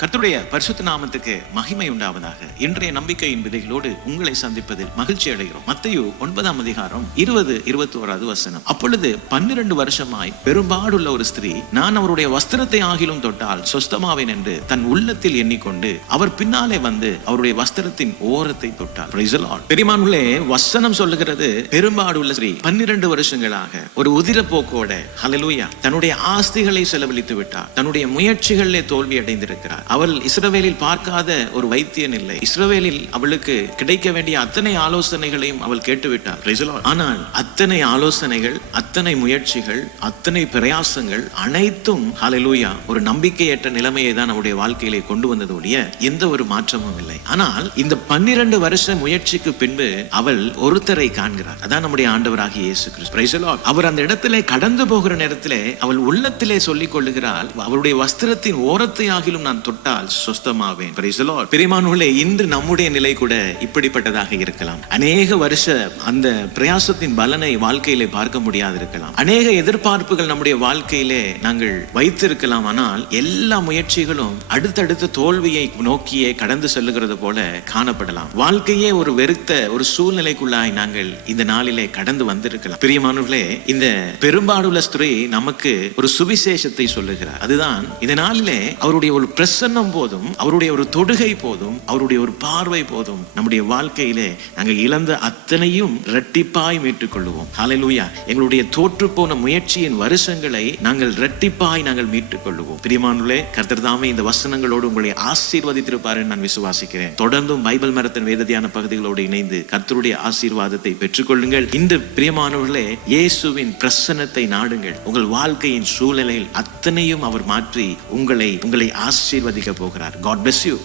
கர்த்தருடைய பரிசுத்த நாமத்துக்கு மகிமை உண்டாவதாக. இன்றைய நம்பிக்கையின் விதைகளோடு உங்களை சந்திப்பதில் மகிழ்ச்சி அடைகிறோம். மத்தேயு 9ஆம் அதிகாரம் 20-21 வசனம். அப்பொழுது 12 வருஷமாய் பெரும்பாடுள்ள ஒரு ஸ்திரீ, நான் அவருடைய வஸ்திரத்தை ஆகிலும் தொட்டால் சொஸ்தமாவேன் என்று தன் உள்ளத்தில் எண்ணிக்கொண்டு அவர் பின்னாலே வந்து அவருடைய வஸ்திரத்தின் ஓரத்தை தொட்டார். பெரியமானுள்ளே வசனம் சொல்லுகிறது, பெரும்பாடுள்ள ஸ்திரீ 12 வருஷங்களாக ஒரு உதிரப்போக்கோட ஹல்லேலூயா தன்னுடைய ஆஸ்திகளை செலவழித்து விட்டார். தன்னுடைய முயற்சிகளிலே தோல்வி அடைந்திருக்கிறார். அவள் இஸ்ரவேலில் பார்க்காத ஒரு வைத்தியன் இல்லை. இஸ்ரவேலில் அவளுக்கு கிடைக்க வேண்டிய அத்தனை ஆலோசனைகளையும் அவள் கேட்டுவிட்டார். ஆனால் அத்தனை ஆலோசனைகள், அத்தனை முயற்சிகள், அத்தனை பிரயாசங்கள் அனைத்தும் ஹல்லேலூயா ஒரு நம்பிக்கையற்ற நிலைமையை தான் அவருடைய வாழ்க்கையிலே கொண்டு வந்ததோடைய எந்த ஒரு மாற்றமும் இல்லை. ஆனால் இந்த 12 வருஷ முயற்சிக்கு பின்பு அவள் ஒருத்தரை காண்கிறார். அதான் நம்முடைய ஆண்டவராகிய இயேசு கிறிஸ்து. அவர் அந்த இடத்திலே கடந்து போகிற நேரத்திலே அவள் உள்ளத்திலே சொல்லிக் கொள்ளுகிறாள், அவருடைய வஸ்திரத்தின் ஓரத்தை ஆகிலும் நான் தொட்டால் சொஸ்தமாவேன். பிரியமானவர்களே, இன்று நம்முடைய நிலை கூட இப்படிப்பட்டதாக இருக்கலாம். அநேக வருஷ அந்த பிரயாசத்தின் பலனை வாழ்க்கையிலே பார்க்க முடியாது இருக்கலாம். அநேக எதிர்பார்ப்புகள் நம்முடைய வாழ்க்கையிலே நாங்கள் வைத்திருக்கலாம். ஆனால் எல்லா முயற்சிகளும் அடுத்தடுத்த தோல்வியை நோக்கியே கடந்து செல்லுகிறது போல காணப்படலாம். வாழ்க்கையே ஒரு வெறுத்த ஒரு சூழ்நிலைக்குள்ளாய் நாங்கள் இந்த நாளிலே கடந்து வந்திருக்கலாம். பிரியமானவர்களே, இந்த பெரும்பாடுள்ள ஸ்திரீ நமக்கு ஒரு சுவிசேஷத்தை சொல்லுகிறார். அதுதான் இந்த நாளிலே அவருடைய ஒரு பிரசன்னம் போதும், அவருடைய ஒரு தொடுகை போதும், அவருடைய ஒரு பார்வை போதும் நம்முடைய வாழ்க்கையிலே நாங்கள் இழந்த அத்தனையும் இரட்டிப்பாய் மீட்டுக் கொள்ளுவோம். ஹல்லேலூயா. எங்களுடைய தோற்று போன முயற்சியின் வருஷங்களை நாங்கள் இரட்டிப்பாய் நாங்கள் மீட்டுக் கொள்ளுவோம். பிரியமானவர்களே, கர்த்தர் தாமே இந்த வசனங்களோடு உங்களை ஆசீர்வதித்திருப்பார் என்று நான் விசுவாசிக்கிறேன். தொடர்ந்தும் பைபிள் மரத்தின் வேதத்தியான பகுதிகளோடு இணைந்து கர்த்தருடைய ஆசீர்வாதத்தை பெற்றுக்கொள்ளுங்கள். இந்த பிரியமானவர்களே, இயேசுவின் பிரசன்னத்தை நாடுங்கள். உங்கள் வாழ்க்கையின் சூழ்நிலையில் அத்தனையும் அவர் மாற்றி உங்களை ஆசீர்வதிக்க போகிறார். God bless you.